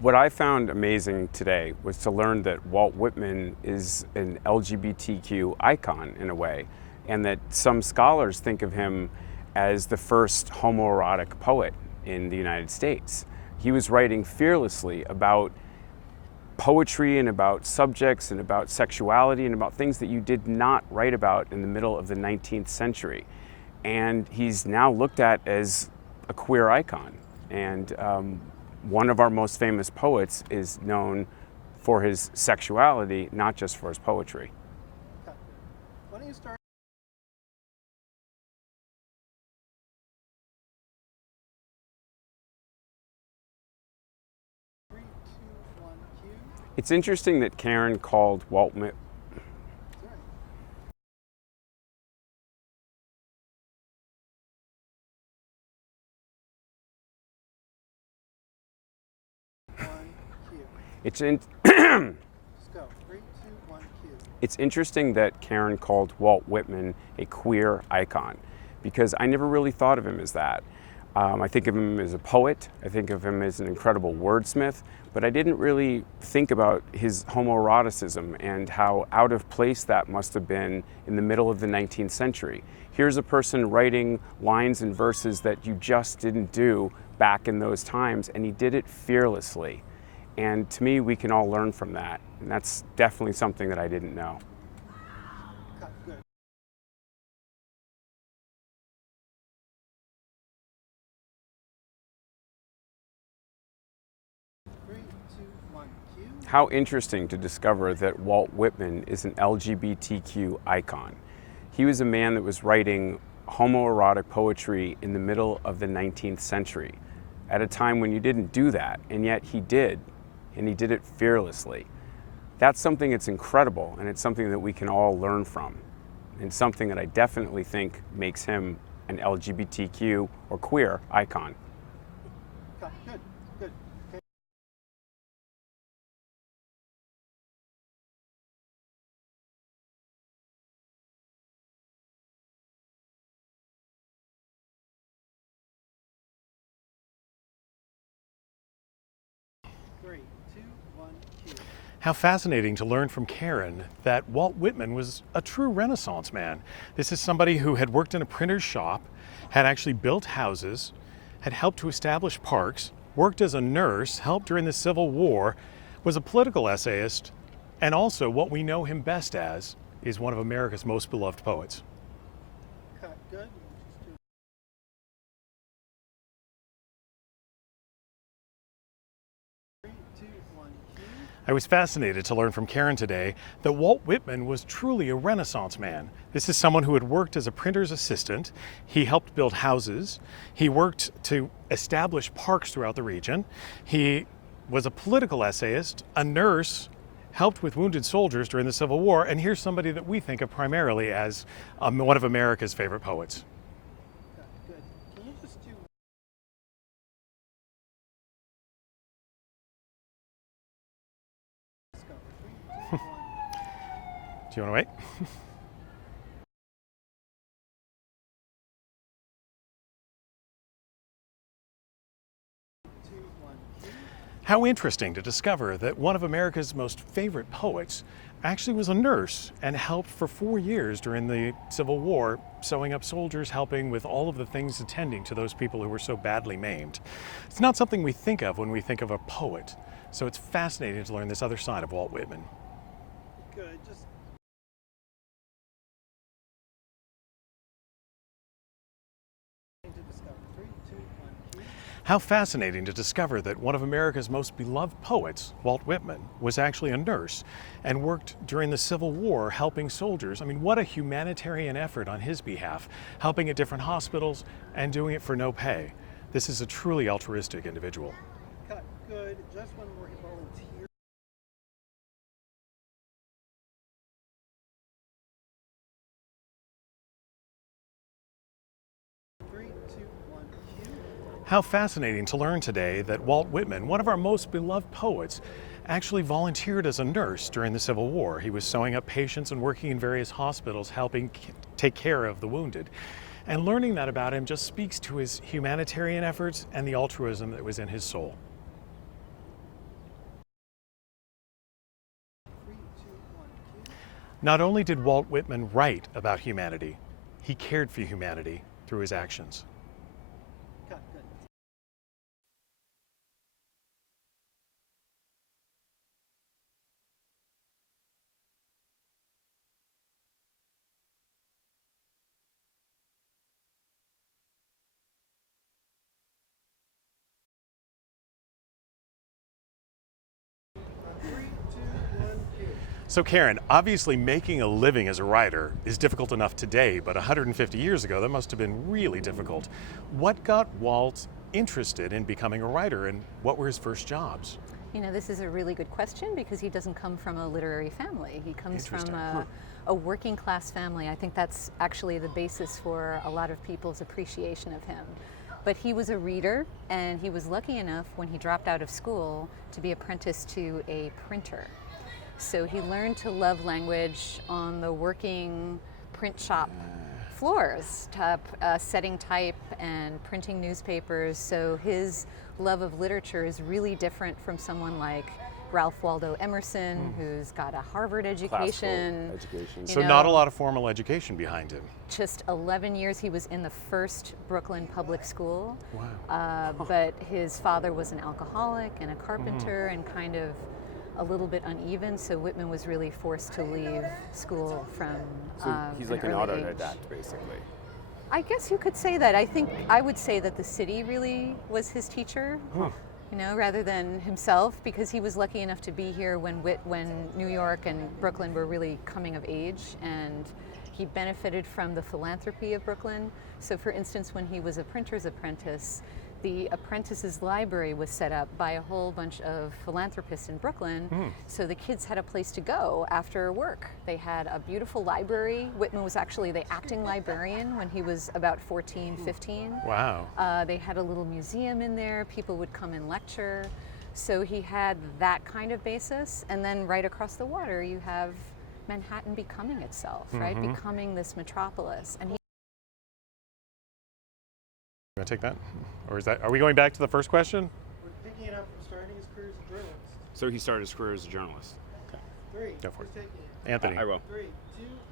What I found amazing today was to learn that Walt Whitman is an LGBTQ icon in a way, and that some scholars think of him as the first homoerotic poet in the United States. He was writing fearlessly about poetry and about subjects and about sexuality and about things that you did not write about in the middle of the 19th century. And he's now looked at as a queer icon. And one of our most famous poets is known for his sexuality, not just for his poetry. Okay. Why don't you start? 3, 2, 1, cue. It's interesting that Karen called Walt Sorry. One, cue. it's in, Let's go. 3, 2, 1, cue. It's interesting that Karen called Walt Whitman a queer icon, because I never really thought of him as that. I think of him as a poet, I think of him as an incredible wordsmith, but I didn't really think about his homoeroticism and how out of place that must have been in the middle of the 19th century. Here's a person writing lines and verses that you just didn't do back in those times, and he did it fearlessly. And to me, we can all learn from that, and that's definitely something that I didn't know. Cut. Good. Three, two, one, cue. How interesting to discover that Walt Whitman is an LGBTQ icon. He was a man that was writing homoerotic poetry in the middle of the 19th century, at a time when you didn't do that, and yet he did, and he did it fearlessly. That's something that's incredible, and it's something that we can all learn from, and something that I definitely think makes him an LGBTQ or queer icon. Cut. Good. Good. Okay. Three, two, one, cue. How fascinating to learn from Karen that Walt Whitman was a true Renaissance man. This is somebody who had worked in a printer's shop, had actually built houses, had helped to establish parks, worked as a nurse, helped during the Civil War, was a political essayist, and also what we know him best as is one of America's most beloved poets. Cut. Good. Just do. Three, two, one, cue. I was fascinated to learn from Karen today that Walt Whitman was truly a Renaissance man. This is someone who had worked as a printer's assistant. He helped build houses. He worked to establish parks throughout the region. He was a political essayist, a nurse, helped with wounded soldiers during the Civil War, and here's somebody that we think of primarily as one of America's favorite poets. Cut. Good. Can you just do? Let's go. 3, 2, 1. Do you want to wait? Two, one, cue. How interesting to discover that one of America's most favorite poets actually was a nurse and helped for 4 years during the Civil War, sewing up soldiers, helping with all of the things attending to those people who were so badly maimed. It's not something we think of when we think of a poet, so it's fascinating to learn this other side of Walt Whitman. Good. Just. To discover. 3, 2, 1, cue. How fascinating to discover that one of America's most beloved poets, Walt Whitman, was actually a nurse and worked during the Civil War helping soldiers. I mean, what a humanitarian effort on his behalf, helping at different hospitals and doing it for no pay. This is a truly altruistic individual. Cut. Good. Just one more volunteer. 3, 2, 1, cue. How fascinating to learn today that Walt Whitman, one of our most beloved poets, actually volunteered as a nurse during the Civil War. He was sewing up patients and working in various hospitals, helping take care of the wounded. And learning that about him just speaks to his humanitarian efforts and the altruism that was in his soul. Not only did Walt Whitman write about humanity, he cared for humanity through his actions. Cut, good. Three, two, one, cue. So Karen, obviously making a living as a writer is difficult enough today, but 150 years ago that must have been really difficult. What got Walt interested in becoming a writer, and what were his first jobs? You know, this is a really good question because he doesn't come from a literary family. He comes from Interesting. a working class family. I think that's actually the basis for a lot of people's appreciation of him. But he was a reader, and he was lucky enough when he dropped out of school to be apprenticed to a printer. So he learned to love language on the working print shop floors, setting type and printing newspapers. So his love of literature is really different from someone like Ralph Waldo Emerson, who's got a Harvard education. Education. You So know, not a lot of formal education behind him. Just 11 years. He was in the first Brooklyn public school. Wow. But his father was an alcoholic and a carpenter and kind of a little bit uneven, so Whitman was really forced to leave school from So he's like an early age. autodidact, basically. I guess you could say that. I would say that the city really was his teacher, you know, rather than himself, because he was lucky enough to be here when New York and Brooklyn were really coming of age, and he benefited from the philanthropy of Brooklyn. So for instance, when he was a printer's apprentice, the apprentices library was set up by a whole bunch of philanthropists in Brooklyn, so the kids had a place to go after work. They had a beautiful library. Whitman was actually the acting librarian when he was about 14, 15. Wow. They had a little museum in there. People would come and lecture. So he had that kind of basis. And then right across the water, you have Manhattan becoming itself, right? Becoming this metropolis. And You want to take that? Or are we going back to the first question? We're picking it up from starting his career as a journalist. So he started his career as a journalist. Three. Go for who's it. taking it? Anthony. I will. 3, 2,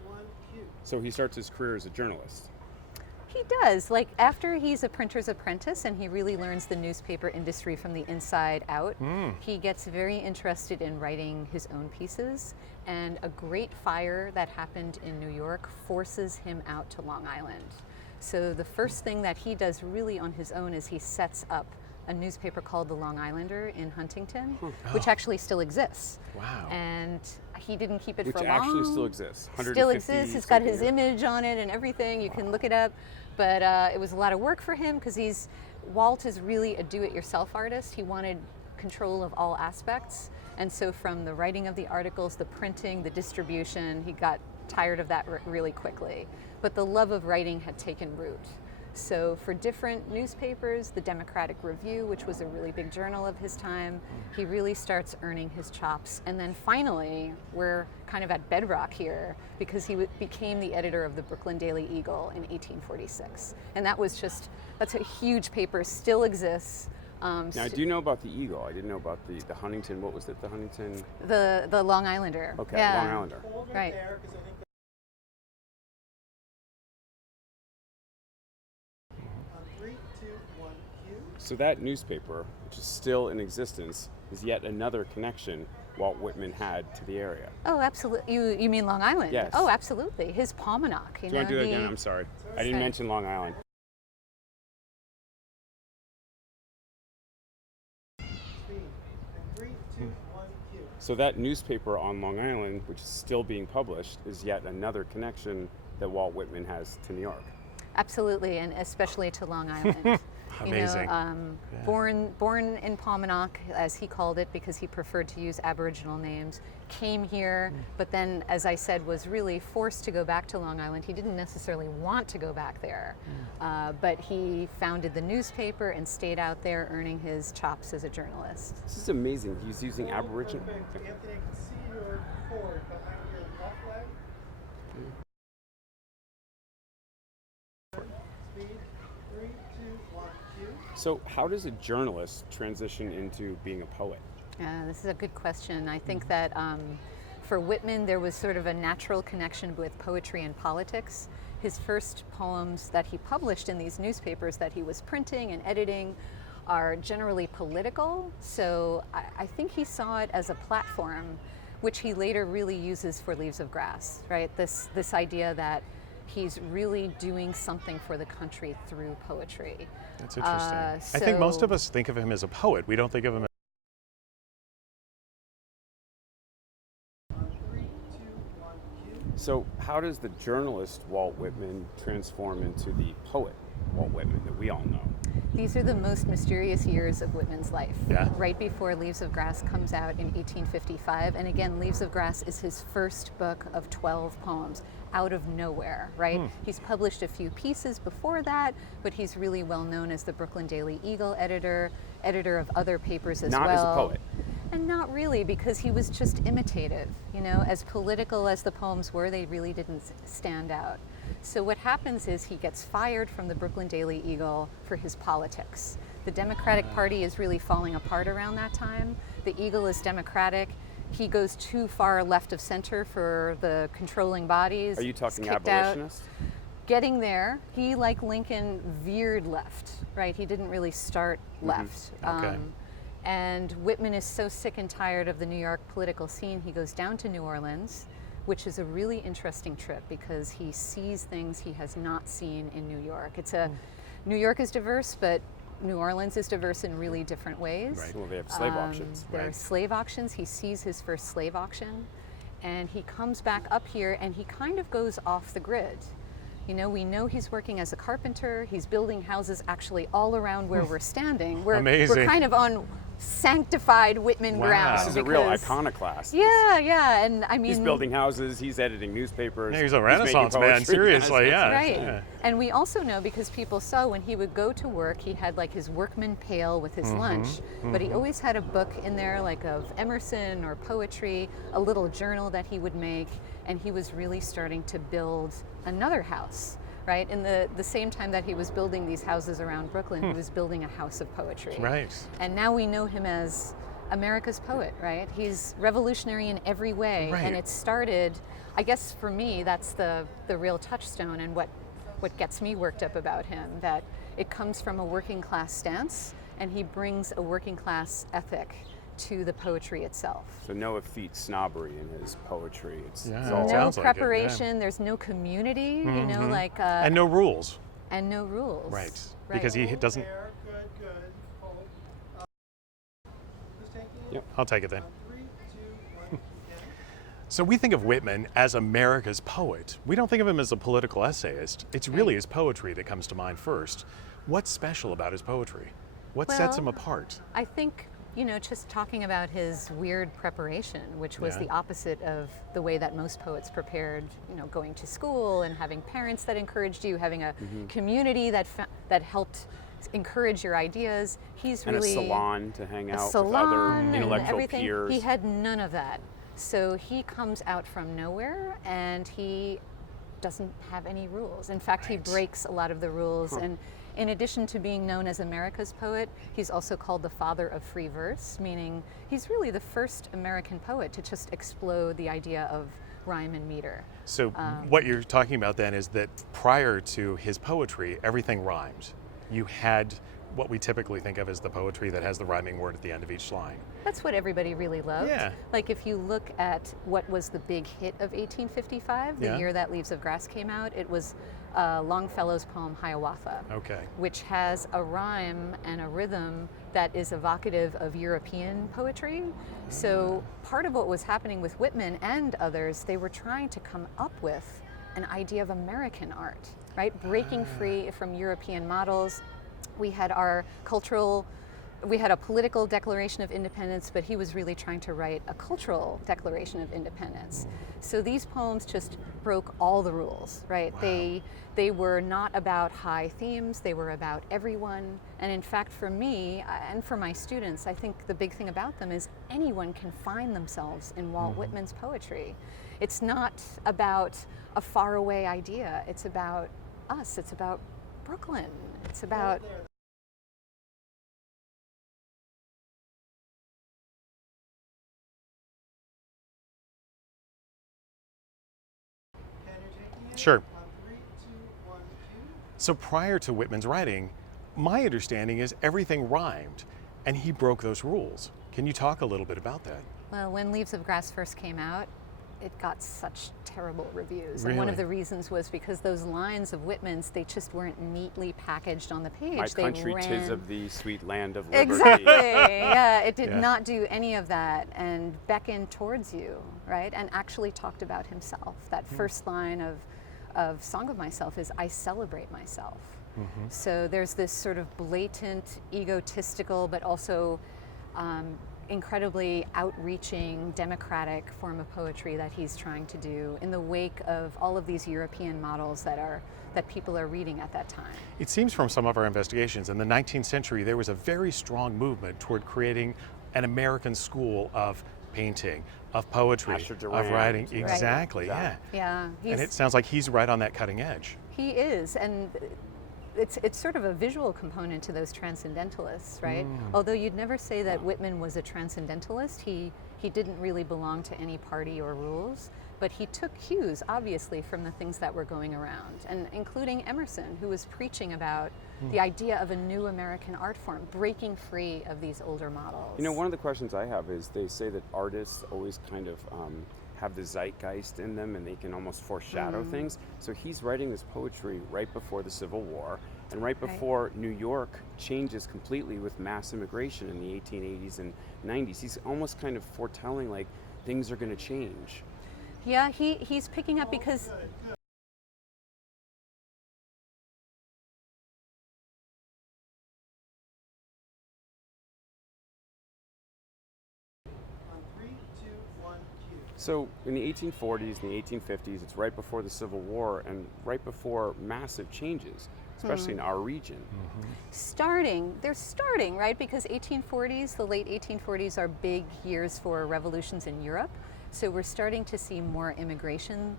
1, cue. So he starts his career as a journalist. he does. Like after he's a printer's apprentice and he really learns the newspaper industry from the inside out, he gets very interested in writing his own pieces. And a great fire that happened in New York forces him out to Long Island. So the first thing that he does really on his own is he sets up a newspaper called the Long Islander in Huntington, which actually still exists. Wow. And he didn't keep it Which for long. actually still exists. Still exists. It's got his something. image on it and everything. You can look it up. But it was a lot of work for him because Walt is really a do-it-yourself artist. He wanted control of all aspects. And so from the writing of the articles, the printing, the distribution, he got tired of that really quickly. But the love of writing had taken root. So for different newspapers, the Democratic Review, which was a really big journal of his time, he really starts earning his chops. And then finally, we're kind of at bedrock here because he became the editor of the Brooklyn Daily Eagle in 1846. And that's a huge paper, still exists. Now, I do know about the Eagle. I didn't know about the Huntington. What was it? The Huntington? The Long Islander. Okay, Yeah. Long Islander. Hold Right. there, 'cause I think on 3, 2, 1, cue. So that newspaper, which is still in existence, is yet another connection Walt Whitman had to the area. Oh, absolutely. You mean Long Island? Yes. Oh, absolutely. His Palmanac. Do you want to do that again? I'm sorry. I didn't Sorry. mention Long Island. Speed. And 3, 2, 1, cue. So that newspaper on Long Island, which is still being published, is yet another connection that Walt Whitman has to New York. Absolutely, and especially to Long Island. Amazing. Yeah. Born in Palmanac, as he called it, because he preferred to use Aboriginal names, came here, but then, as I said, was really forced to go back to Long Island. He didn't necessarily want to go back there, but he founded the newspaper and stayed out there earning his chops as a journalist. This is amazing. He's using Aboriginal. Perfect. Anthony, I can see your cord behind your left leg. Speed. 3, 2, 1, cue. So how does a journalist transition into being a poet? This is a good question. I think that For Whitman, there was sort of a natural connection with poetry and politics. His first poems that he published in these newspapers that he was printing and editing are generally political, so I think he saw it as a platform, which he later really uses for Leaves of Grass, right? This idea that he's really doing something for the country through poetry. That's interesting. I think most of us think of him as a poet. We don't think of him as... 3, 2, 1, cue. So how does the journalist Walt Whitman transform into the poet Walt Whitman that we all know? These are the most mysterious years of Whitman's life. Yeah. Right before Leaves of Grass comes out in 1855. And again, Leaves of Grass is his first book of 12 poems out of nowhere, right? He's published a few pieces before that, but he's really well known as the Brooklyn Daily Eagle editor of other papers as well. Not as a poet. And not really, because he was just imitative. You know, as political as the poems were, they really didn't stand out. So what happens is he gets fired from the Brooklyn Daily Eagle for his politics. The Democratic Party is really falling apart around that time. The Eagle is Democratic. He goes too far left of center for the controlling bodies. Are you talking He's kicked out. abolitionist? Getting there, he, like Lincoln, veered left, right? He didn't really start left. Okay. And Whitman is so sick and tired of the New York political scene, he goes down to New Orleans, which is a really interesting trip because he sees things he has not seen in New York. New York is diverse, but New Orleans is diverse in really different ways. Right. Well, they have slave auctions. There are slave auctions. He sees his first slave auction, and he comes back up here and he kind of goes off the grid. You know, we know he's working as a carpenter. He's building houses actually all around where we're standing. Amazing. We're kind of on sanctified Whitman ground. This is a real iconoclast. Yeah, and I mean, He's building houses, he's editing newspapers. Yeah, he's a making Renaissance man, poetry. seriously, yeah. right. Yeah. And we also know, because people saw when he would go to work, he had like his workman pail with his lunch, but he always had a book in there, like of Emerson or poetry, a little journal that he would make, and he was really starting to build another house. Right? In the same time that he was building these houses around Brooklyn, he was building a house of poetry. Right. And now we know him as America's poet, right? He's revolutionary in every way. Right. And it started, I guess for me, that's the real touchstone and what gets me worked up about him, that it comes from a working class stance and he brings a working class ethic to the poetry itself. So no effete snobbery in his poetry. It's Yeah. all It No sounds like it, yeah. preparation, there's no community, you know, like... And no rules. and no rules. Right. Because he doesn't... There, good. Hold. Who's taking it? Yep. I'll take it then. 3, 2, 1, begin. So we think of Whitman as America's poet. We don't think of him as a political essayist. It's really his poetry that comes to mind first. What's special about his poetry? What sets Well, him apart? I think, you know, just talking about his weird preparation, which was Yeah. the opposite of the way that most poets prepared, you know, going to school and having parents that encouraged you, having a community that helped encourage your ideas. He's and really a salon to hang a out with salon other and intellectual everything. peers. He had none of that. So he comes out from nowhere and he doesn't have any rules. In fact, he Right. breaks a lot of the rules. And in addition to being known as America's poet, he's also called the father of free verse, meaning he's really the first American poet to just explode the idea of rhyme and meter. So what you're talking about then is that prior to his poetry, everything rhymed. You had what we typically think of as the poetry that has the rhyming word at the end of each line. That's what everybody really loved. Yeah. Like if you look at what was the big hit of 1855, the Yeah. year that Leaves of Grass came out, it was Longfellow's poem Hiawatha, Okay. which has a rhyme and a rhythm that is evocative of European poetry. So part of what was happening with Whitman and others, they were trying to come up with an idea of American art, right? Breaking free from European models. We had a political declaration of independence, but he was really trying to write a cultural declaration of independence. So these poems just broke all the rules, right? Wow. They were not about high themes, they were about everyone. And in fact, for me and for my students, I think the big thing about them is anyone can find themselves in Walt Whitman's poetry. It's not about a faraway idea, it's about us, it's about Brooklyn, it's about Sure. 3, 2, 1, cue. So prior to Whitman's writing, my understanding is everything rhymed, and he broke those rules. Can you talk a little bit about that? Well, when Leaves of Grass first came out, it got such terrible reviews. And one of Really? the reasons was because those lines of Whitman's, they just weren't neatly packaged on the page. My They country, ran... 'tis of thee, sweet land of liberty. Exactly. Yeah, it did Yeah. not do any of that and beckoned towards you, right? And actually talked about himself. That first line of Song of Myself is, I celebrate myself. So there's this sort of blatant, egotistical, but also incredibly outreaching, democratic form of poetry that he's trying to do in the wake of all of these European models that people are reading at that time. It seems from some of our investigations in the 19th century there was a very strong movement toward creating an American school of painting, of poetry, Asher of Durand. writing. Right. Exactly, Yeah. yeah. Yeah, And it sounds like he's right on that cutting edge. he is, and it's sort of a visual component to those transcendentalists, right? Although you'd never say that Whitman was a transcendentalist, he didn't really belong to any party or rules, but he took cues, obviously, from the things that were going around, and including Emerson, who was preaching about the idea of a new American art form, breaking free of these older models. You know, one of the questions I have is they say that artists always kind of have the zeitgeist in them and they can almost foreshadow things. So he's writing this poetry right before the Civil War and right before New York changes completely with mass immigration in the 1880s and 90s. He's almost kind of foretelling like things are going to change. Yeah, he's picking up because On 3, 2, 1, cue. So in the 1840s and the 1850s, it's right before the Civil War and right before massive changes, especially in our region. they're starting, right? Because 1840s, the late 1840s are big years for revolutions in Europe. So we're starting to see more immigration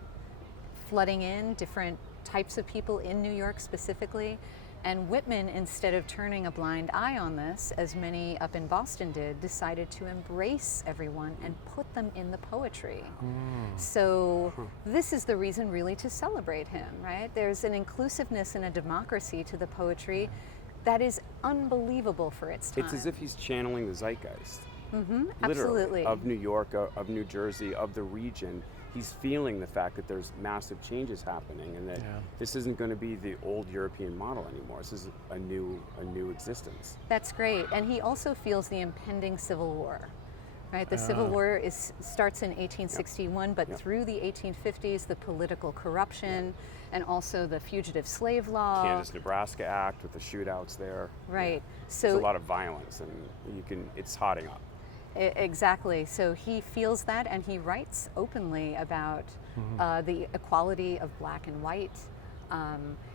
flooding in, different types of people in New York specifically. And Whitman, instead of turning a blind eye on this, as many up in Boston did, decided to embrace everyone and put them in the poetry. So this is the reason really to celebrate him, right? There's an inclusiveness and a democracy to the poetry that is unbelievable for its time. It's as if he's channeling the zeitgeist. Literally, Absolutely. of New York, of New Jersey, of the region. He's feeling the fact that there's massive changes happening and that this isn't going to be the old European model anymore. This is a new existence. That's great. And he also feels the impending Civil War. Right? The Civil War starts in 1861, but through the 1850s, the political corruption and also the Fugitive Slave Law. Kansas-Nebraska Act with the shootouts there. Right. There's a So lot of violence and it's hotting up. Exactly. So he feels that, and he writes openly about the equality of black and white.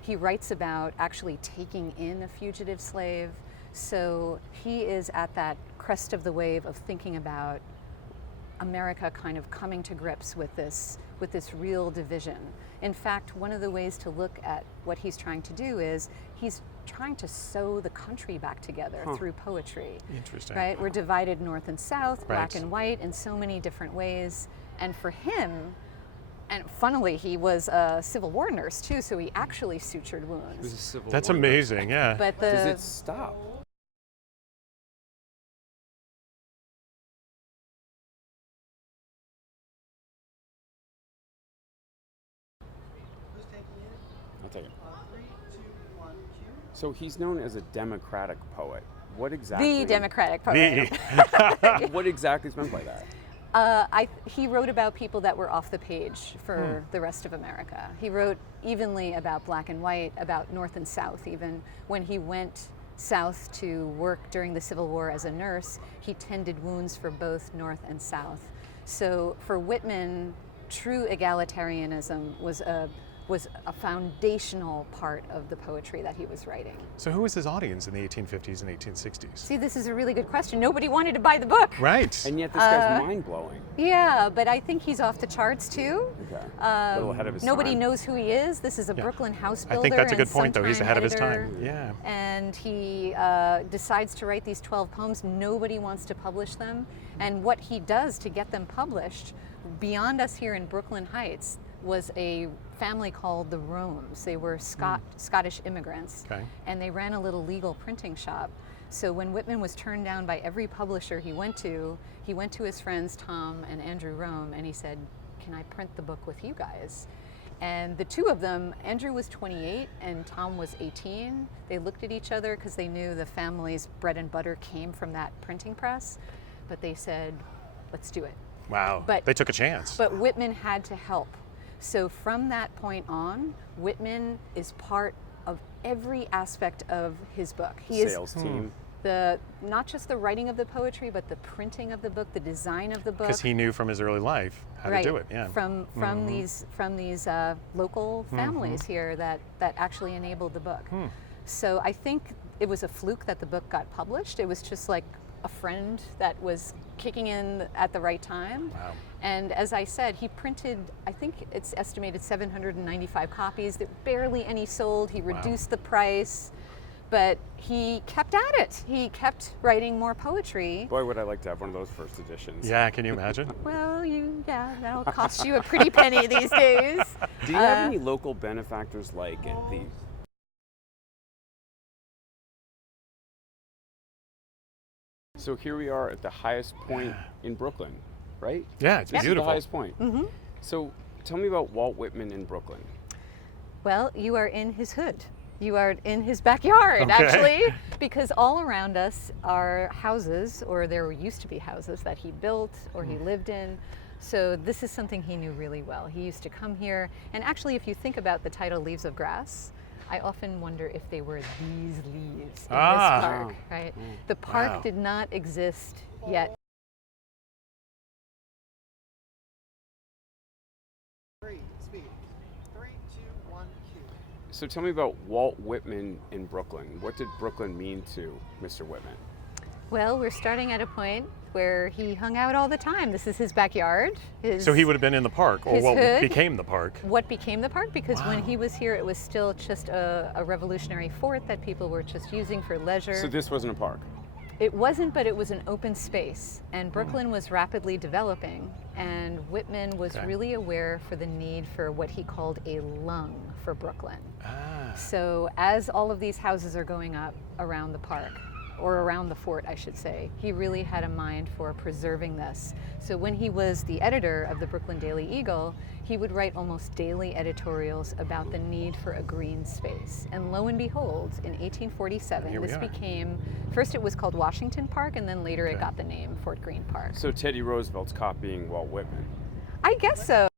He writes about actually taking in a fugitive slave. So he is at that crest of the wave of thinking about America kind of coming to grips with this real division. In fact, one of the ways to look at what he's trying to do is he's trying to sew the country back together through poetry. Interesting. Right? We're divided north and south, black Right. and white in so many different ways. And for him, and funnily, he was a Civil War nurse too, so he actually sutured wounds. That's amazing, yeah. But Does the it stop? Who's taking it? I'll take it. On 3, 2, 1, cue. So he's known as a democratic poet. What exactly? the Democratic poet. What exactly is meant by that? He wrote about people that were off the page for the rest of America. He wrote evenly about black and white, about North and South. Even when he went south to work during the Civil War as a nurse, he tended wounds for both North and South. So for Whitman, true egalitarianism was a foundational part of the poetry that he was writing. So who was his audience in the 1850s and 1860s? See, this is a really good question. Nobody wanted to buy the book. Right. And yet this guy's mind-blowing. Yeah, but I think he's off the charts too. Okay. A little ahead of his Nobody time. knows who he is. This is a Brooklyn house builder. I think that's a and good point, though. He's sometime ahead of his editor, time. Yeah. And he decides to write these 12 poems. Nobody wants to publish them. And what he does to get them published, beyond us here in Brooklyn Heights, was a family called the Romes. They were Scottish immigrants, Okay. and they ran a little legal printing shop. So when Whitman was turned down by every publisher he went to his friends Tom and Andrew Rome, and he said, "Can I print the book with you guys?" And the two of them, Andrew was 28 and Tom was 18. They looked at each other because they knew the family's bread and butter came from that printing press, but they said, "Let's do it." Wow. But- they took a chance. But Whitman had to help. So from that point on, Whitman is part of every aspect of his book. He is Sales team. not just the writing of the poetry, but the printing of the book, the design of the book. Because he knew from his early life how to do it. Yeah. From these local families here that actually enabled the book. So I think it was a fluke that the book got published. It was just like a friend that was kicking in at the right time. Wow. And as I said, he printed, I think it's estimated 795 copies. There barely any sold. He reduced the price, but he kept at it. He kept writing more poetry. Boy, would I like to have one of those first editions. Yeah, can you imagine? Well, that'll cost you a pretty penny these days. Do you have any local benefactors like the? So here we are at the highest point in Brooklyn, right? Yeah, it's This is beautiful. the highest point. So tell me about Walt Whitman in Brooklyn. Well, you are in his hood. You are in his backyard, Okay. actually, because all around us are houses, or there used to be houses that he built or he lived in. So this is something he knew really well. He used to come here, and actually, if you think about the title "Leaves of Grass," I often wonder if they were these leaves in Ah. this park, right? The park Wow. did not exist yet. Three, speed. 3, 2, 1, cue. So tell me about Walt Whitman in Brooklyn. What did Brooklyn mean to Mr. Whitman? Well, we're starting at a point where he hung out all the time. This is his backyard. So he would have been in the park, or his what hood. became the park. What became the park, because when Wow. he was here, it was still just a revolutionary fort that people were just using for leisure. So this wasn't a park. It wasn't, but it was an open space, and Brooklyn was rapidly developing, and Whitman was Okay. really aware for the need for what he called a lung for Brooklyn. Ah. So as all of these houses are going up around the park, or around the fort, I should say, he really had a mind for preserving this. So when he was the editor of the Brooklyn Daily Eagle, he would write almost daily editorials about the need for a green space. And lo and behold, in 1847, Here we this are. became, first it was called Washington Park, and then later it Okay. got the name Fort Greene Park. So Teddy Roosevelt's copying Walt Whitman. I guess so.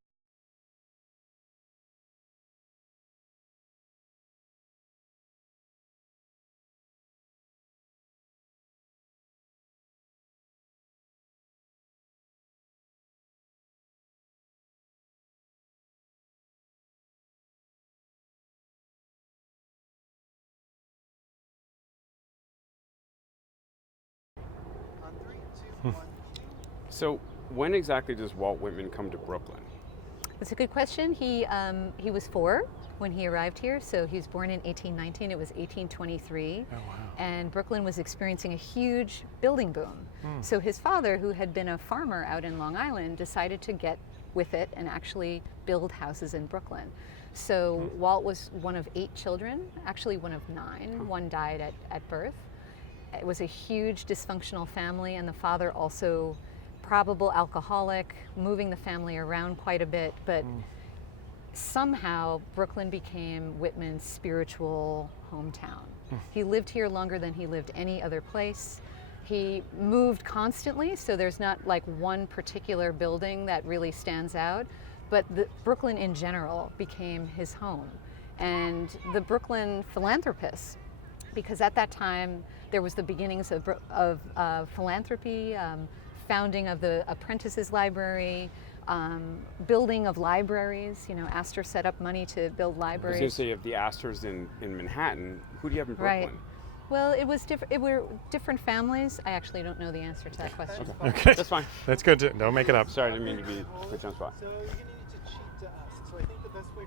On 3, 2, 1, cue. So when exactly does Walt Whitman come to Brooklyn? That's a good question. He was 4 when he arrived here, so he was born in 1819. It was 1823. Oh, wow. And Brooklyn was experiencing a huge building boom. So his father, who had been a farmer out in Long Island, decided to get with it and actually build houses in Brooklyn. So Walt was one of 8 children, actually one of 9. One died at birth. It was a huge dysfunctional family, and the father also probable alcoholic, moving the family around quite a bit, but somehow Brooklyn became Whitman's spiritual hometown. He lived here longer than he lived any other place. He moved constantly, so there's not like one particular building that really stands out, but Brooklyn in general became his home. And the Brooklyn philanthropists, because at that time there was the beginnings of philanthropy, founding of the Apprentices Library, building of libraries. You know, Astor set up money to build I was going to libraries. say, you have the Astors in Manhattan. Who do you have in Brooklyn? Right. Well, it was different. It were different families. I actually don't know the answer to that question. Okay. That's fine. That's good. Don't make it up. Sorry, I didn't mean to be put you on the spot. So you're going to need to cheat to ask. So I think the best way.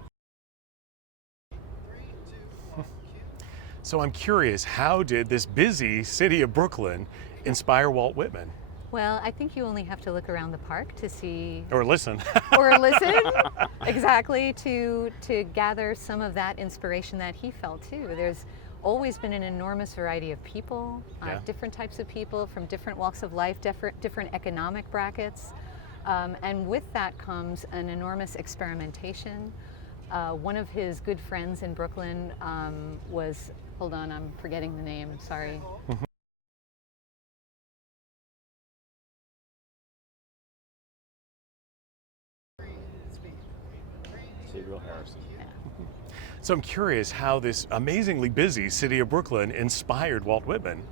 3, 2, 1, cue. So I'm curious, how did this busy city of Brooklyn inspire Walt Whitman? Well, I think you only have to look around the park to see Or listen. or listen exactly to gather some of that inspiration that he felt too. There's always been an enormous variety of people, Yeah. different types of people from different walks of life, different economic brackets, and with that comes an enormous experimentation. One of his good friends in Brooklyn was, hold on, I'm forgetting the name, sorry. Gabriel Harrison. So I'm curious how this amazingly busy city of Brooklyn inspired Walt Whitman.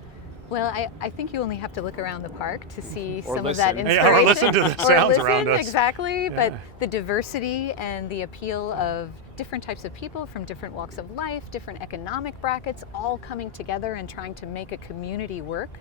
Well, I think you only have to look around the park to see Or some of that listen. inspiration. Yeah, or listen to the Or sounds listen, around us. exactly. But Yeah. the diversity and the appeal of different types of people from different walks of life, different economic brackets, all coming together and trying to make a community work.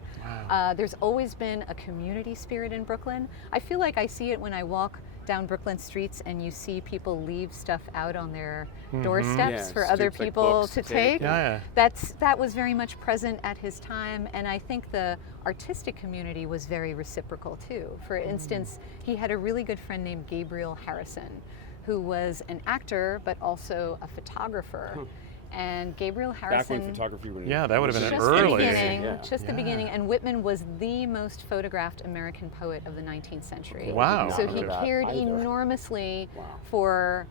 Wow. There's always been a community spirit in Brooklyn. I feel like I see it when I walk down Brooklyn streets and you see people leave stuff out on their doorsteps Yeah, for other streets like people books to to take. take. Yeah. That was very much present at his time, and I think the artistic community was very reciprocal too. For instance, he had a really good friend named Gabriel Harrison, who was an actor but also a photographer. And Gabriel Back Harrison, when photography would Yeah, that would have been just early. the beginning, Yeah. just the Yeah. beginning. And Whitman was the most photographed American poet of the 19th century. Wow. So Not he know that cared either. enormously Wow. for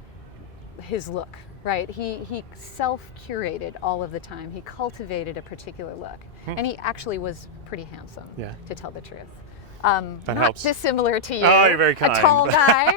his look, right? He self-curated all of the time. He cultivated a particular look. And he actually was pretty handsome, Yeah. to tell the truth. That not helps. dissimilar to you. Oh, you're very kind. A tall guy,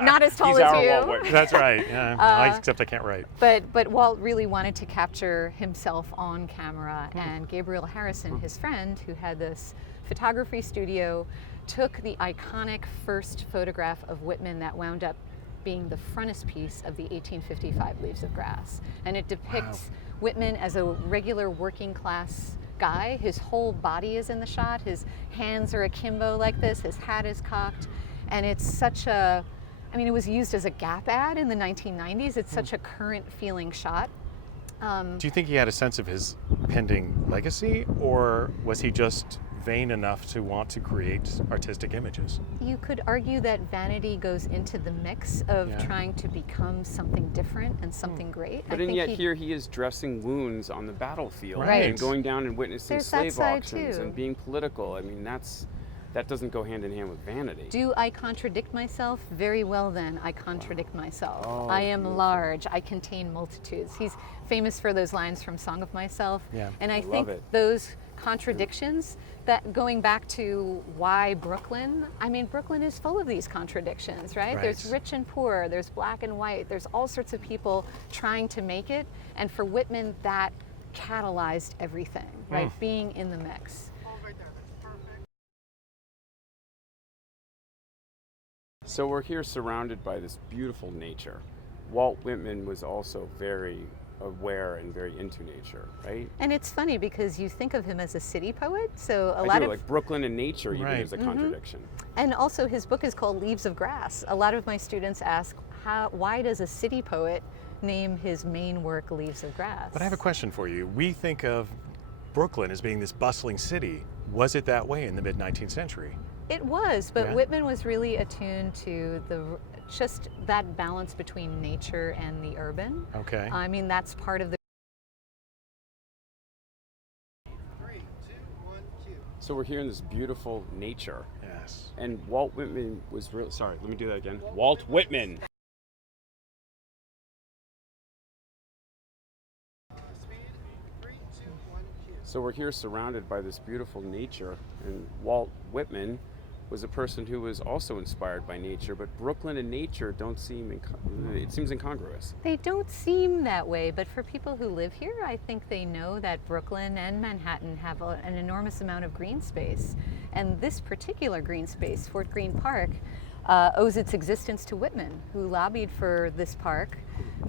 not as tall He's as our you. Walt Whitman. That's right. Yeah. Except I can't write. But Walt really wanted to capture himself on camera, and Gabriel Harrison, his friend, who had this photography studio, took the iconic first photograph of Whitman that wound up being the frontispiece of the 1855 Leaves of Grass. And it depicts Whitman as a regular working class guy. His whole body is in the shot. His hands are akimbo like this. His hat is cocked. And it's such a, I mean, it was used as a Gap ad in the 1990s. It's such a current feeling shot. Do you think he had a sense of his pending legacy, or was he just vain enough to want to create artistic images? You could argue that vanity goes into the mix of Yeah. trying to become something different and something great. But and yet here he is dressing wounds on the battlefield Right. and going down and witnessing There's that slave side, auctions too. and being political. I mean, that doesn't go hand in hand with vanity. Do I contradict myself? Very well then, I contradict myself. Oh, I am beautiful. large, I contain multitudes. He's famous for those lines from Song of Myself. Yeah. And I love think it. those contradictions, that going back to why Brooklyn, I mean, Brooklyn is full of these contradictions, right? There's Right. rich and poor, there's black and white, there's all sorts of people trying to make it. And for Whitman, that catalyzed everything, right? Being in the mix. Oh, right there. That's perfect. So we're here surrounded by this beautiful nature. Walt Whitman was also very aware and very into nature, right? And it's funny because you think of him as a city poet, so a I lot do, of like Brooklyn and nature even Right. is a contradiction. and also his book is called Leaves of Grass. A lot of my students ask, why does a city poet name his main work Leaves of Grass? But I have a question for you. We think of Brooklyn as being this bustling city. Was it that way in the mid-19th century? It was, but Yeah. Whitman was really attuned to just that balance between nature and the urban. Okay. I mean, that's part of the 3, 2, 1, cue. So we're here in this beautiful nature. Yes. And Walt Whitman was real. Sorry, let me do that again. Walt Whitman. Speed. 3, 2, 1, cue. So we're here surrounded by this beautiful nature, and Walt Whitman was a person who was also inspired by nature, but Brooklyn and nature don't seem, it seems incongruous. They don't seem that way, but for people who live here, I think they know that Brooklyn and Manhattan have an enormous amount of green space. And this particular green space, Fort Greene Park, owes its existence to Whitman, who lobbied for this park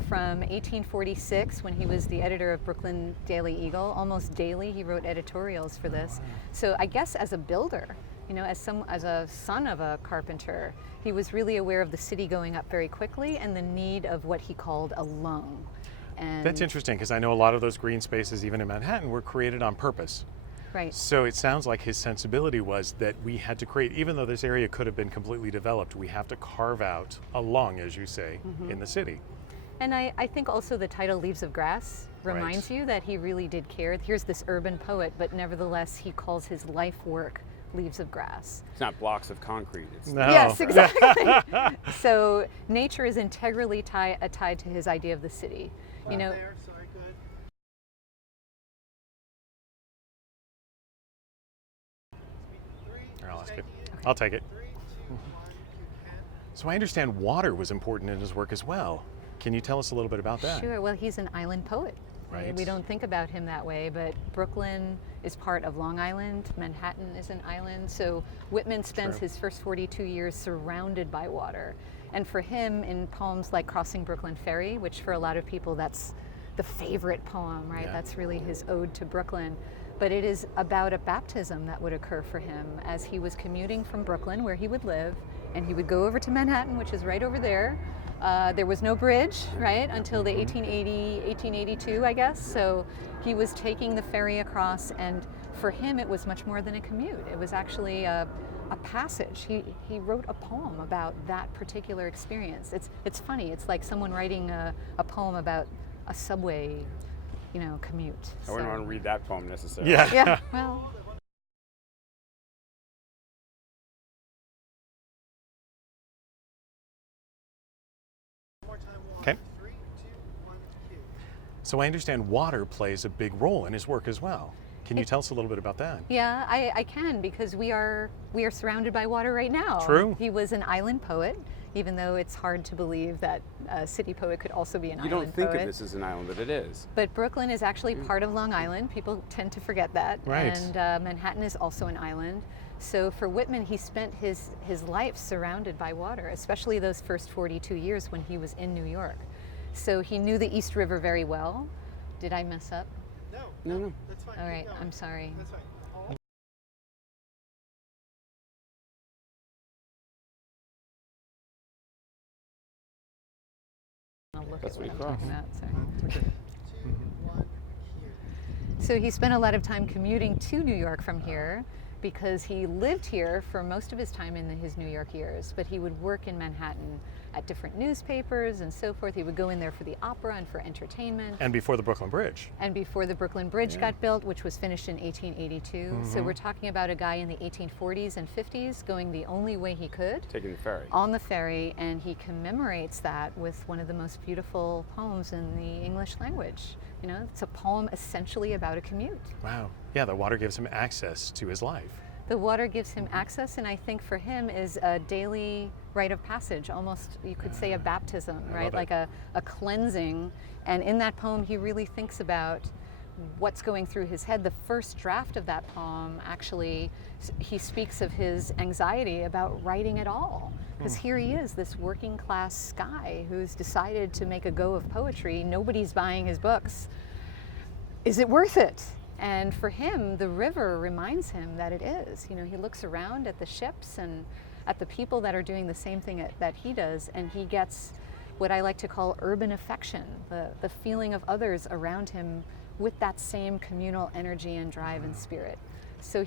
from 1846 when he was the editor of Brooklyn Daily Eagle. Almost daily he wrote editorials for this. So I guess as a builder, you know, as a son of a carpenter, he was really aware of the city going up very quickly and the need of what he called a lung. And That's interesting because I know a lot of those green spaces, even in Manhattan, were created on purpose. Right. So it sounds like his sensibility was that we had to create, even though this area could have been completely developed, we have to carve out a lung, as you say, in the city. And I think also the title Leaves of Grass reminds you that he really did care. Here's this urban poet, but nevertheless he calls his life work Leaves of Grass. It's not blocks of concrete. It's No. Yes, exactly. So nature is integrally tied to his idea of the city. You know, There, sorry, good. Here, I'll ask it. I'll take it. 3, 2, 1, you can. So I understand water was important in his work as well. Can you tell us a little bit about that? sure, well, he's an island poet. Right. We don't think about him that way, but Brooklyn is part of Long Island. Manhattan is an island. So Whitman spends True. his first 42 years surrounded by water. And for him, in poems like Crossing Brooklyn Ferry, which for a lot of people that's the favorite poem, right? Yeah. That's really his ode to Brooklyn. But it is about a baptism that would occur for him as he was commuting from Brooklyn, where he would live, and he would go over to Manhattan, which is right over there. There was no bridge, right, until the 1882, I guess. So he was taking the ferry across, and for him, it was much more than a commute. It was actually a passage. He wrote a poem about that particular experience. It's funny. It's like someone writing a poem about a subway, commute. I wouldn't So- want to read that poem necessarily. Yeah. Yeah. Well. One more time, one. Okay. 3, 2, 1, cue. So I understand water plays a big role in his work as well. Can you tell us a little bit about that? Yeah, I can, because we are surrounded by water right now. True. He was an island poet, even though it's hard to believe that a city poet could also be an You island don't think poet. of this as an island, but it is. But Brooklyn is actually part of Long Island. People tend to forget that. Right. And Manhattan is also an island. So for Whitman, he spent his life surrounded by water, especially those first 42 years when he was in New York. So he knew the East River very well. Did I mess up? No, that's fine. All keep right, going. I'm sorry. That's fine. All I'll look That's at what what he I'm talking crossed. about. Sorry. 2, 1, cue. So he spent a lot of time commuting to New York from here because he lived here for most of his time in his New York years, but he would work in Manhattan at different newspapers and so forth. He would go in there for the opera and for entertainment. And before the Brooklyn Bridge. And before the Brooklyn Bridge got built, which was finished in 1882. So we're talking about a guy in the 1840s and 50s going the only way he could Taking the ferry. on the ferry, and he commemorates that with one of the most beautiful poems in the English language. It's a poem essentially about a commute. Wow. Yeah, the water gives him access to his life. The water gives him access, and I think for him is a daily rite of passage, almost you could say a baptism, right? love it. Like a cleansing. And in that poem, he really thinks about what's going through his head. The first draft of that poem, actually, he speaks of his anxiety about writing at all. Because here he is, this working class guy who's decided to make a go of poetry. Nobody's buying his books. Is it worth it? And for him, the river reminds him that it is. He looks around at the ships and at the people that are doing the same thing that he does, and he gets what I like to call urban affection, the feeling of others around him with that same communal energy and drive and spirit. So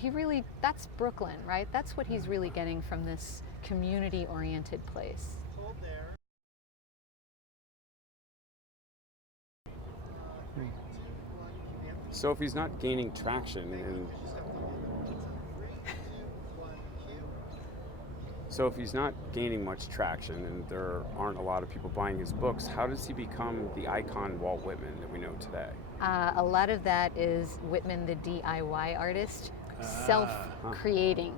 that's Brooklyn, right? That's what he's really getting from this community-oriented place. Hold there. 3, 2, 1, cue. So if he's not gaining traction, and Just have to hold it. 3, 2, 1, cue. so if he's not gaining much traction, and there aren't a lot of people buying his books, how does he become the icon Walt Whitman that we know today? A lot of that is Whitman, the DIY artist, self-creating,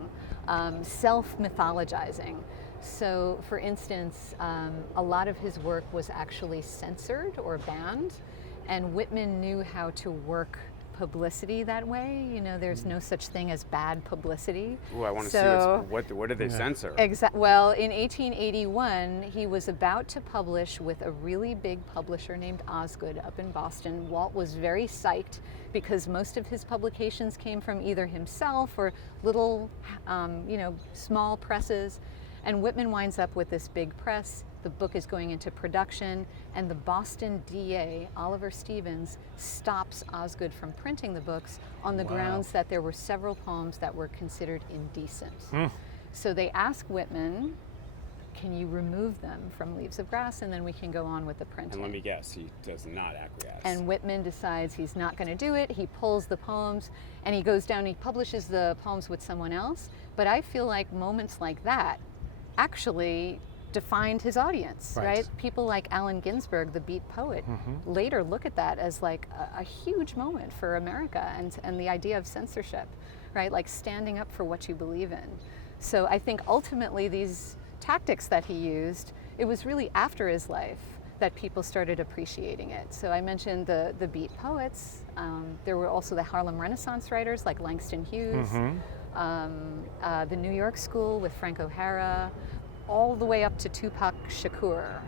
self-mythologizing. So, for instance, a lot of his work was actually censored or banned, and Whitman knew how to work publicity that way. There's no such thing as bad publicity. Ooh, I want to So- see what did they censor? Well, in 1881, he was about to publish with a really big publisher named Osgood up in Boston. Walt was very psyched because most of his publications came from either himself or little, small presses. And Whitman winds up with this big press. The book is going into production, and the Boston DA, Oliver Stevens, stops Osgood from printing the books on the grounds that there were several poems that were considered indecent. So they ask Whitman, can you remove them from Leaves of Grass, and then we can go on with the printing. And let me guess, he does not acquiesce. And Whitman decides he's not going to do it. He pulls the poems, and he goes down, he publishes the poems with someone else. But I feel like moments like that actually defined his audience, right? People like Allen Ginsberg, the Beat poet, later look at that as like a huge moment for America and the idea of censorship, right? Like standing up for what you believe in. So I think ultimately these tactics that he used, it was really after his life that people started appreciating it. So I mentioned the Beat poets. There were also the Harlem Renaissance writers like Langston Hughes, the New York School with Frank O'Hara, all the way up to Tupac Shakur,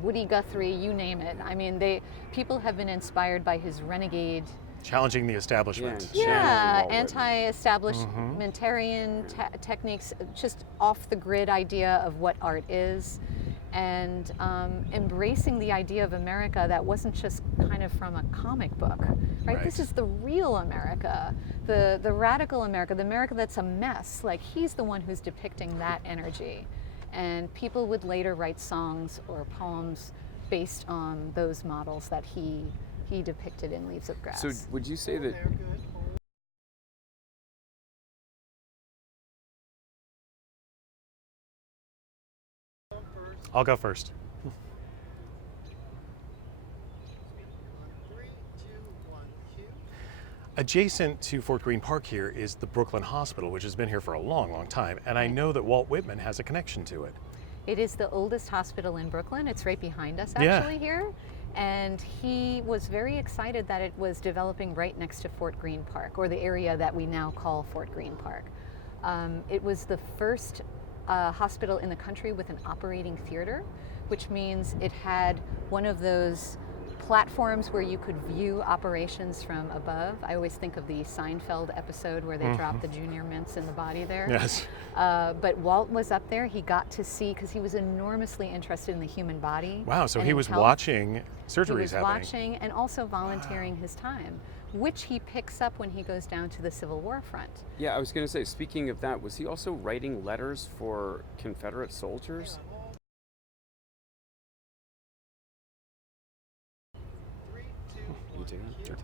Woody Guthrie, you name it. I mean, people have been inspired by his renegade, challenging the establishment. Anti-establishmentarian techniques, just off the grid idea of what art is, and embracing the idea of America that wasn't just kind of from a comic book, right? This is the real America, the radical America, the America that's a mess. Like, he's the one who's depicting that energy. And people would later write songs or poems based on those models that he depicted in Leaves of Grass. So would you say that I'll go first. 3, 2, 1, cue. Adjacent to Fort Greene Park here is the Brooklyn Hospital, which has been here for a long, long time, and I know that Walt Whitman has a connection to it. It is the oldest hospital in Brooklyn. It's right behind us actually here. And he was very excited that it was developing right next to Fort Greene Park, or the area that we now call Fort Greene Park. It was the first hospital in the country with an operating theater, which means it had one of those platforms where you could view operations from above. I always think of the Seinfeld episode where they drop the junior mints in the body there. Yes. But Walt was up there. He got to see, because he was enormously interested in the human body. Wow, so and he in was health. watching surgeries He was happening. watching and also volunteering his time, which he picks up when he goes down to the Civil War front. Yeah, I was going to say, speaking of that, was he also writing letters for Confederate soldiers? 3, 2, You do? cue.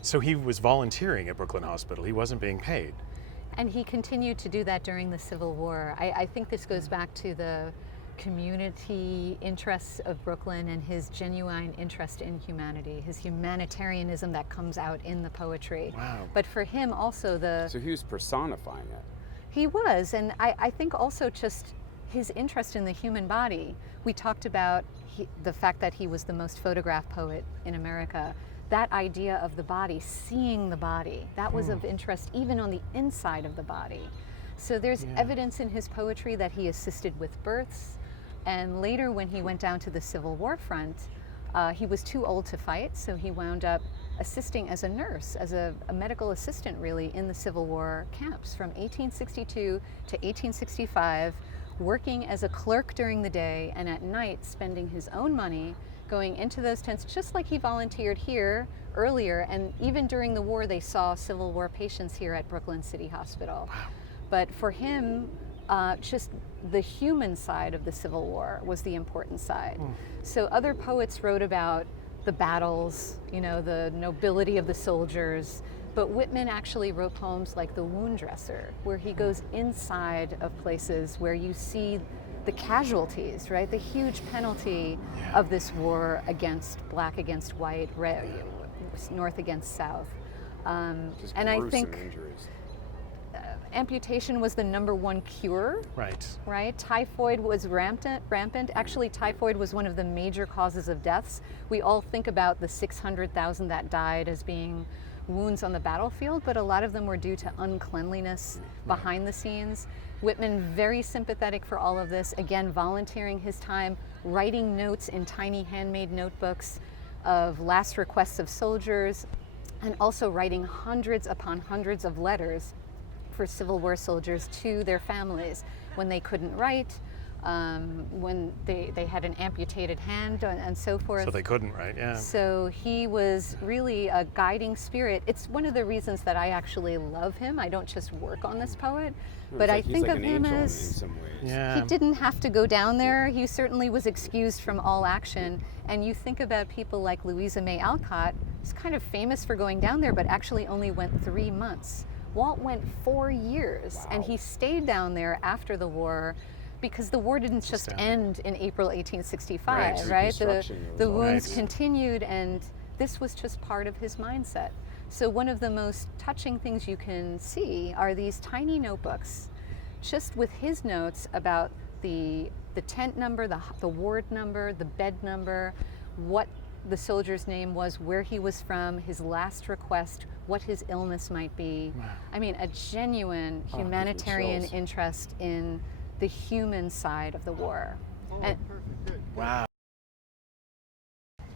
So he was volunteering at Brooklyn Hospital. He wasn't being paid. And he continued to do that during the Civil War. I think this goes back to the community interests of Brooklyn and his genuine interest in humanity, his humanitarianism that comes out in the poetry. Wow. But for him also So he was personifying it. he was, and I think also just his interest in the human body. We talked about the fact that he was the most photographed poet in America. That idea of the body, seeing the body, that was of interest even on the inside of the body. So there's evidence in his poetry that he assisted with births, and later when he went down to the Civil War front, he was too old to fight, so he wound up assisting as a nurse, as a medical assistant really, in the Civil War camps from 1862 to 1865, working as a clerk during the day, and at night spending his own money going into those tents, just like he volunteered here earlier. And even during the war, they saw Civil War patients here at Brooklyn City Hospital. Wow. But for him, just the human side of the Civil War was the important side. So other poets wrote about the battles, you know, the nobility of the soldiers, but Whitman actually wrote poems like The Wound Dresser, where he goes inside of places where you see the casualties, right? The huge penalty of this war against black against white, north against south. Just and I gruesome think injuries. amputation was the #1 cure. Right? Typhoid was rampant. Actually, typhoid was one of the major causes of deaths. We all think about the 600,000 that died as being wounds on the battlefield, but a lot of them were due to uncleanliness behind the scenes. Whitman, very sympathetic for all of this, again, volunteering his time, writing notes in tiny handmade notebooks of last requests of soldiers, and also writing hundreds upon hundreds of letters for Civil War soldiers to their families when they couldn't write, when they had an amputated hand and so forth. So they couldn't, right? Yeah. So he was really a guiding spirit. It's one of the reasons that I actually love him. I don't just work on this poet, but I think of him in as some ways. Yeah. he didn't have to go down there. He certainly was excused from all action. And you think about people like Louisa May Alcott, who's kind of famous for going down there, but actually only went 3 months. Walt went 4 years, and he stayed down there after the war because the war didn't just end in April 1865, right? The wounds continued, and this was just part of his mindset. So one of the most touching things you can see are these tiny notebooks, just with his notes about the tent number, the ward number, the bed number, what the soldier's name was, where he was from, his last request, what his illness might be. Wow. I mean, a genuine humanitarian interest in the human side of the war. And, Perfect. Good. Wow.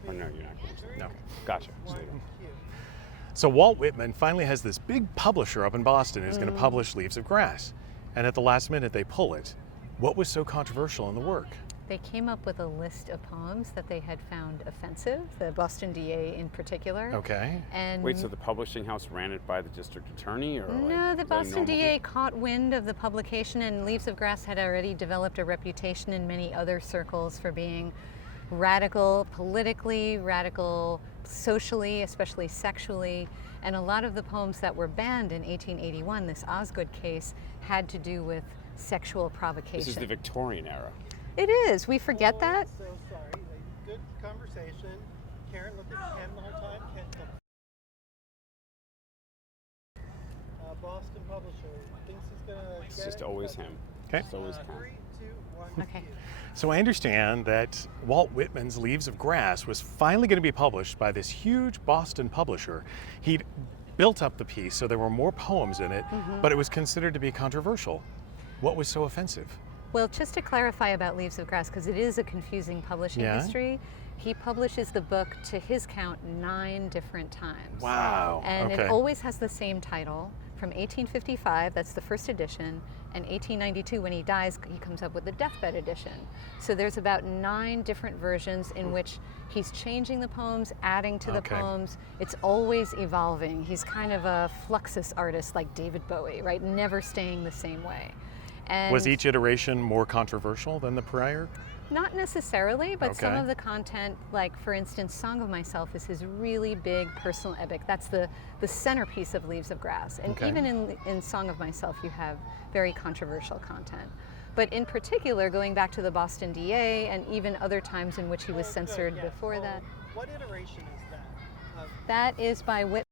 Oh, no, you're not going to. No. Gotcha. So Walt Whitman finally has this big publisher up in Boston who's going to publish Leaves of Grass. And at the last minute, they pull it. What was so controversial in the work? they came up with a list of poems that they had found offensive, the Boston DA in particular. Okay. And Wait, so the publishing house ran it by the district attorney, or no, the is that a Boston normal DA thing? caught wind of the publication, and Leaves of Grass had already developed a reputation in many other circles for being radical politically, radical socially, especially sexually. And a lot of the poems that were banned in 1881, this Osgood case, had to do with sexual provocation. This is the Victorian era. It is. We forget that. So sorry. Good conversation. Karen, look at Ken the whole time. Ken, come. Boston publisher thinks he's gonna. It's get just it, always but- him. Okay. It's always Ken. 3, 2, 1. Okay. cue. So I understand that Walt Whitman's Leaves of Grass was finally going to be published by this huge Boston publisher. He'd built up the piece so there were more poems in it, but it was considered to be controversial. What was so offensive? Well, just to clarify about Leaves of Grass, because it is a confusing publishing Yeah. history, he publishes the book, to his count, 9 different times. Wow. And okay. it always has the same title. From 1855, that's the first edition, and 1892, when he dies, he comes up with the deathbed edition. So there's about 9 different versions in which he's changing the poems, adding to the Okay. poems. It's always evolving. He's kind of a fluxus artist like David Bowie, right? Never staying the same way. And Was each iteration more controversial than the prior? not necessarily, but some Okay. of the content, like for instance, Song of Myself is his really big personal epic. That's the centerpiece of Leaves of Grass. And Okay. even in Song of Myself, you have very controversial content. But in particular, going back to the Boston DA and even other times in which he was Oh, good, censored yeah. before So that, What iteration is that? that is by Whitman.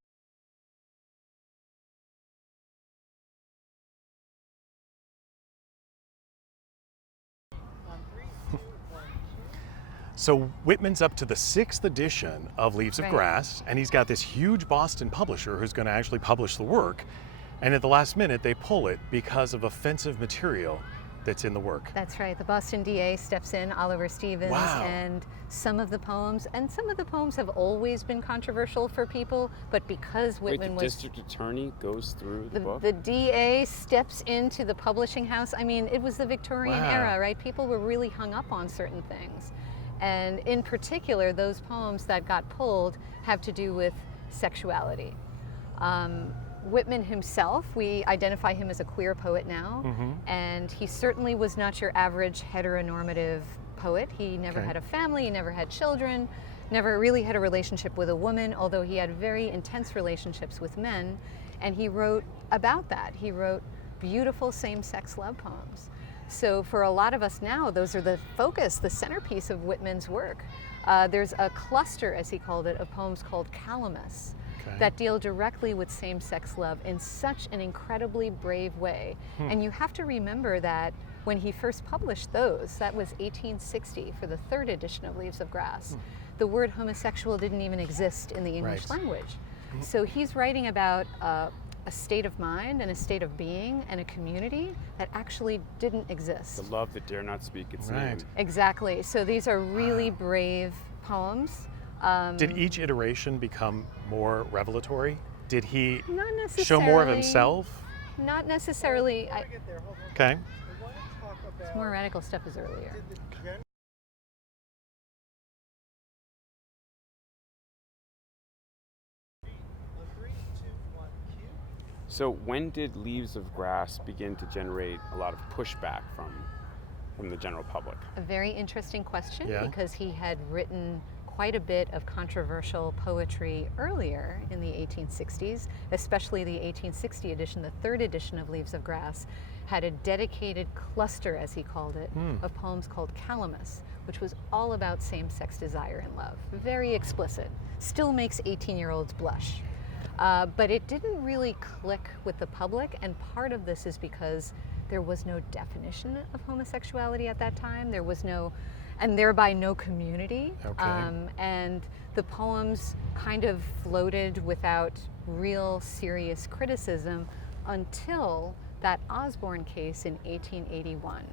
On 3, 2, 1. So Whitman's up to the 6th edition of Leaves of Right. Grass, and he's got this huge Boston publisher who's going to actually publish the work. And at the last minute, they pull it because of offensive material that's in the work. That's right. The Boston DA steps in, Oliver Stevens, Wow. and some of the poems have always been controversial for people, but because Wait, Whitman the was district attorney goes through the book? the DA steps into the publishing house. I mean, it was the Victorian Wow. era, right? People were really hung up on certain things. And in particular, those poems that got pulled have to do with sexuality. Whitman himself, we identify him as a queer poet now, and he certainly was not your average heteronormative poet. He never Okay. had a family, he never had children, never really had a relationship with a woman, although he had very intense relationships with men, and he wrote about that. He wrote beautiful same-sex love poems. So for a lot of us now, those are the focus, the centerpiece of Whitman's work. There's a cluster, as he called it, of poems called Calamus, Okay. that deal directly with same-sex love in such an incredibly brave way. And you have to remember that when he first published those, that was 1860 for the 3rd edition of Leaves of Grass, the word homosexual didn't even exist in the English Right. language. So he's writing about a state of mind and a state of being and a community that actually didn't exist. The love that dare not speak its Right. name. Exactly. So these are really brave poems. Did each iteration become more revelatory? Did he Not necessarily. show more of himself? Not necessarily. Before we get there, hold on. Okay. I want to talk about More radical stuff is earlier. did the general on 3, 2, 1, cue. So when did Leaves of Grass begin to generate a lot of pushback from the general public? A very interesting question Yeah. because he had written quite a bit of controversial poetry earlier in the 1860s, especially the 1860 edition, the third edition of Leaves of Grass, had a dedicated cluster, as he called it, of poems called Calamus, which was all about same-sex desire and love. Very explicit. Still makes 18-year-olds blush. But it didn't really click with the public, and part of this is because there was no definition of homosexuality at that time. There was no, and thereby no community. Okay. And the poems kind of floated without real serious criticism until that Osborne case in 1881,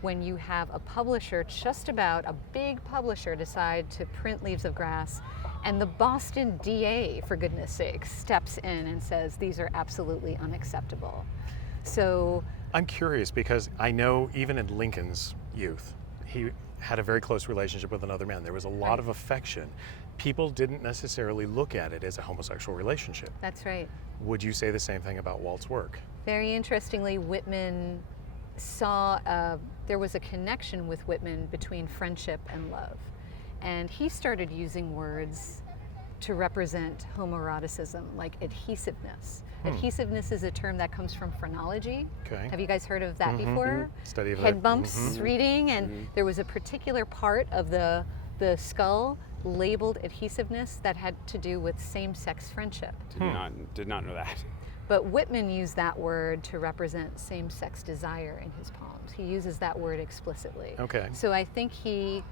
when you have a publisher, just about a big publisher, decide to print Leaves of Grass, and the Boston DA, for goodness sakes, steps in and says these are absolutely unacceptable. So I'm curious because I know even in Lincoln's youth, he had a very close relationship with another man. There was a lot of affection. People didn't necessarily look at it as a homosexual relationship. that's right. Would you say the same thing about Walt's work? Very interestingly, Whitman saw there was a connection with Whitman between friendship and love. And he started using words to represent homoeroticism, like adhesiveness. Adhesiveness is a term that comes from phrenology. Okay. Have you guys heard of that before? Study of Head that. bumps reading, and there was a particular part of the skull labeled adhesiveness that had to do with same-sex friendship. Did not know that. But Whitman used that word to represent same-sex desire in his poems. He uses that word explicitly. Okay. So I think he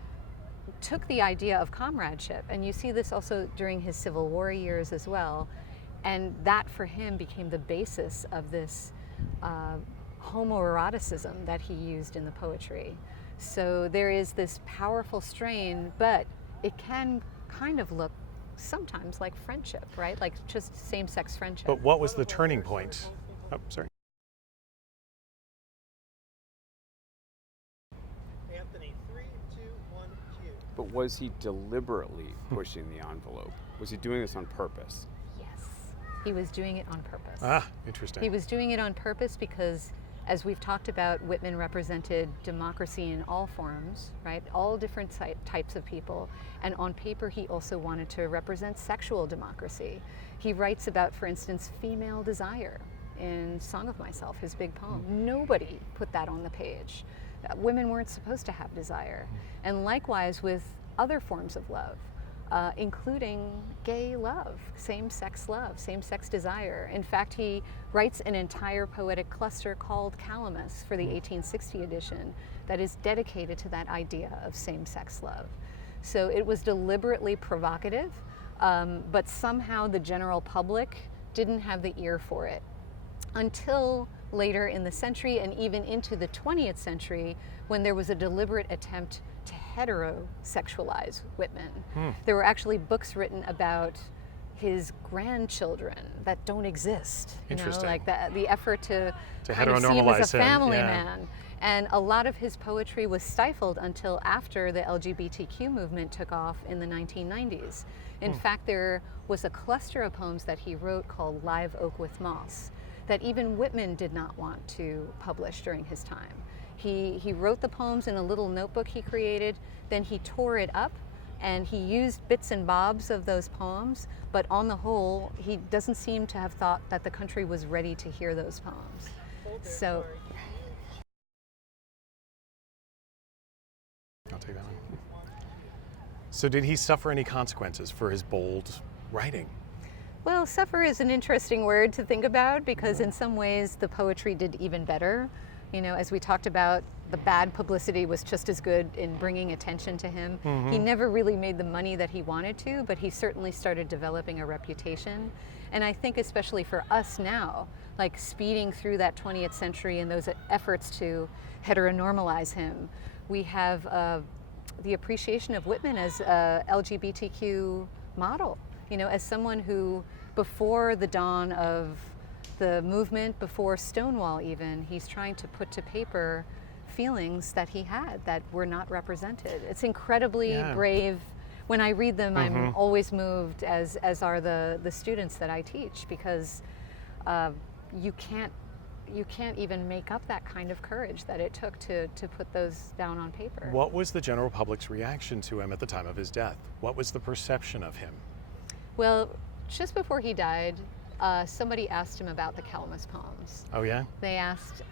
took the idea of comradeship, and you see this also during his Civil War years as well, and that for him became the basis of this homoeroticism that he used in the poetry. So there is this powerful strain, but it can kind of look sometimes like friendship, right? Like just same-sex friendship. But what was the turning point? Oh, sorry. Anthony, 3, 2, 1, cue. But was he deliberately pushing the envelope? Was he doing this on purpose? Yes, he was doing it on purpose. Ah, interesting. He was doing it on purpose because, as we've talked about, Whitman represented democracy in all forms, right? All different types of people. And on paper, he also wanted to represent sexual democracy. He writes about, for instance, female desire in Song of Myself, his big poem. Nobody put that on the page. Women weren't supposed to have desire. And likewise with other forms of love. Including gay love, same-sex love, same-sex desire. In fact, he writes an entire poetic cluster called Calamus for the 1860 edition that is dedicated to that idea of same-sex love. So it was deliberately provocative, but somehow the general public didn't have the ear for it until later in the century and even into the 20th century, when there was a deliberate attempt to heterosexualize Whitman. There were actually books written about his grandchildren that don't exist. You know, Interesting. like the effort to kind of see him heteronormalize as a him, family yeah. man. And a lot of his poetry was stifled until after the LGBTQ movement took off in the 1990s. In fact, there was a cluster of poems that he wrote called Live Oak with Moss that even Whitman did not want to publish during his time. He wrote the poems in a little notebook he created, then he tore it up, and he used bits and bobs of those poems, but on the whole, he doesn't seem to have thought that the country was ready to hear those poems. Hold there, So, sorry. I'll take that one. So did he suffer any consequences for his bold writing? well, suffer is an interesting word to think about because in some ways the poetry did even better. You know, as we talked about, the bad publicity was just as good in bringing attention to him. He never really made the money that he wanted to, but he certainly started developing a reputation. And I think especially for us now, like speeding through that 20th century and those efforts to heteronormalize him, we have the appreciation of Whitman as a LGBTQ model, you know, as someone who, before the dawn of the movement, before Stonewall even, he's trying to put to paper feelings that he had that were not represented. It's incredibly Yeah. brave. When I read them, I'm always moved, as are the students that I teach, because you can't even make up that kind of courage that it took to put those down on paper. What was the general public's reaction to him at the time of his death? What was the perception of him? Well, just before he died, somebody asked him about the Calamus poems. Oh yeah? They asked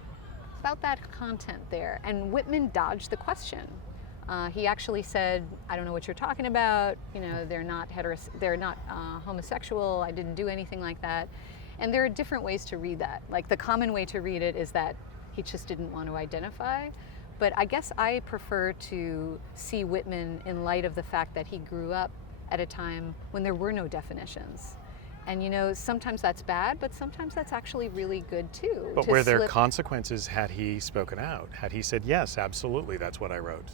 about that content there, and Whitman dodged the question. He actually said, "I don't know what you're talking about. You know, they're not homosexual. I didn't do anything like that." And there are different ways to read that. Like, the common way to read it is that he just didn't want to identify. But I guess I prefer to see Whitman in light of the fact that he grew up at a time when there were no definitions. And you know, sometimes that's bad, but sometimes that's actually really good too. But to were there slip- consequences had he spoken out? Had he said, yes, absolutely, that's what I wrote?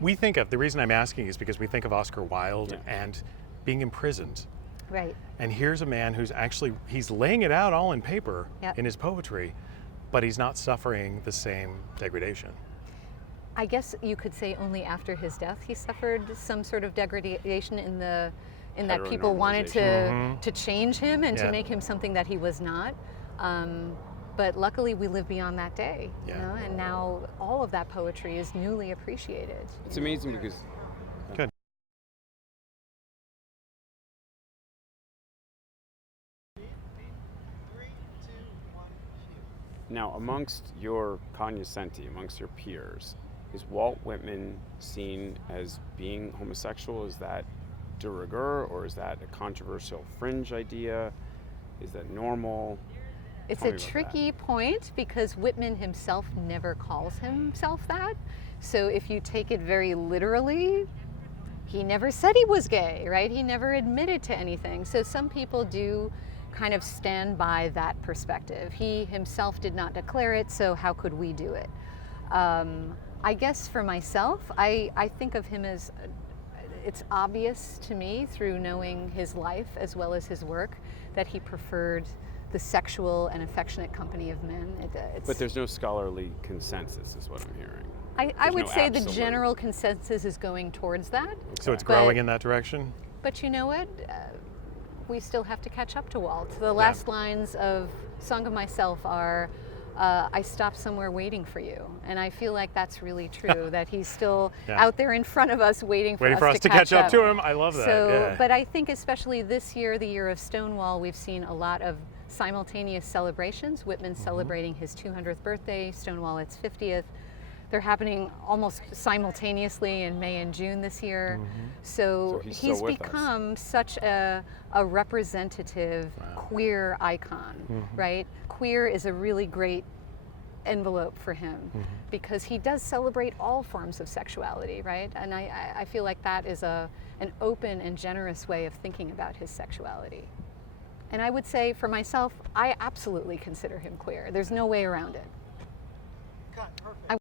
We think of, the reason I'm asking is because we think of Oscar Wilde and being imprisoned. Right. And here's a man who's actually, he's laying it out all in paper Yep. in his poetry, but he's not suffering the same degradation. I guess you could say only after his death he suffered some sort of degradation in that people wanted to change him and to make him something that he was not. But luckily we live beyond that day, you know, and now all of that poetry is newly appreciated. It's amazing because Good. Three, two, one, cue. now amongst your cognoscenti, amongst your peers, is Walt Whitman seen as being homosexual? Is that de rigueur, or is that a controversial fringe idea? Is that normal? It's Tell a me about tricky point because Whitman himself never calls himself that. So if you take it very literally, he never said he was gay, right? He never admitted to anything. So some people do kind of stand by that perspective. He himself did not declare it, so how could we do it? I guess for myself, I think of him as, it's obvious to me through knowing his life as well as his work that he preferred the sexual and affectionate company of men. But there's no scholarly consensus, is what I'm hearing. I There's would no say the absolute. general consensus is going towards that. So it's But- growing in that direction? But you know what? We still have to catch up to Walt. The last lines of Song of Myself are, I stopped somewhere waiting for you. And I feel like that's really true, that he's still out there in front of us waiting for us to catch up to him. I love that. So, but I think especially this year, the year of Stonewall, we've seen a lot of simultaneous celebrations. Whitman celebrating his 200th birthday, Stonewall its 50th. They're happening almost simultaneously in May and June this year. So he's still he's with us. become such a representative queer icon, right? Queer is a really great envelope for him because he does celebrate all forms of sexuality, right? And I feel like that is an open and generous way of thinking about his sexuality. And I would say for myself, I absolutely consider him queer. There's no way around it. Cut, perfect.